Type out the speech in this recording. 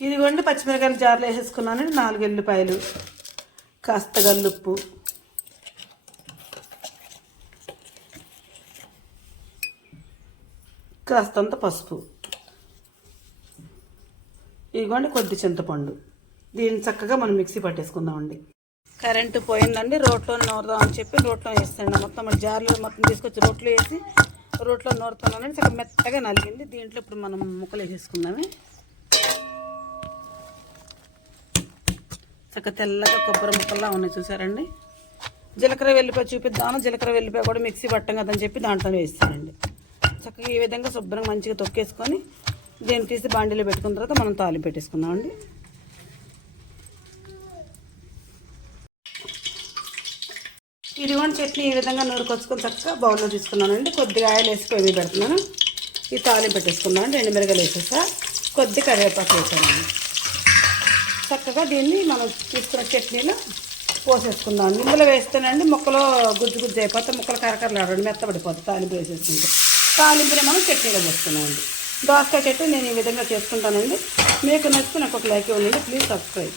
ఇదిగోండి పచ్చిమిరకాయలు జార్లో వేసేసుకున్నాను నాలుగు ఎల్లిపాయలు కాస్త గల్లుప్పు కాస్తంత పసుపు. ఇదిగోండి కొద్ది చింతపండు. దీన్ని చక్కగా మనం మిక్సీ పట్టేసుకుందామండి. కరెంటు పోయిందండి రోట్లో నూరుదాం అని చెప్పి రోట్లో వేస్తాను మొత్తం మన జార్లో మొత్తం తీసుకొచ్చి రోట్లో వేసి రోట్లో నూరుతున్నానని చక్కగా మెత్తగా నలిగింది. దీంట్లో ఇప్పుడు మనం ముక్కలు వేసేసుకుందామే. చక్కగా తెల్లగా కొబ్బరి ముక్కల్లా ఉన్నాయి చూసారండి. జీలకర్ర వెల్లిపాయ చూపిద్దాము. జీలకర్ర వెల్లిపాయ కూడా మిక్సీ పట్టం కదని చెప్పి దాంట్లో వేస్తానండి. చక్కగా ఈ విధంగా శుభ్రంగా మంచిగా తొక్కేసుకొని దీన్ని తీసి బాండీలో పెట్టుకున్న తర్వాత మనం తాలి పెట్టేసుకుందామండి. ఇదిగోని చట్నీ ఈ విధంగా నూరుకొచ్చుకొని చక్కగా బౌల్లో తీసుకున్నానండి. కొద్దిగా ఆయిల్ వేసి పొయ్యి పెడుతున్నాను. ఈ తాలింపు పెట్టేసుకున్నాను రెండు మిరగలు వేసేసా. కొద్ది కరివేపాకు వేసానండి. చక్కగా దీన్ని మనం తీసుకున్న చట్నీలో పోసేసుకుందాం. ఇందులో వేస్తేనండి ముక్కలు గుజ్జు గుజ్జు అయిపోతే ముక్కలు కరకరలాడండి మెత్తబడిపోతుంది తాలింపు వేసేసుకుంటే. తాలింపుని మనం చట్నీలో పోసుకున్నామండి దోసకాయ చట్నీ నేను ఈ విధంగా చేసుకుంటానండి. మీకు నచ్చితే నాకు ఒక లైక్ ఇవ్వండి. Please subscribe.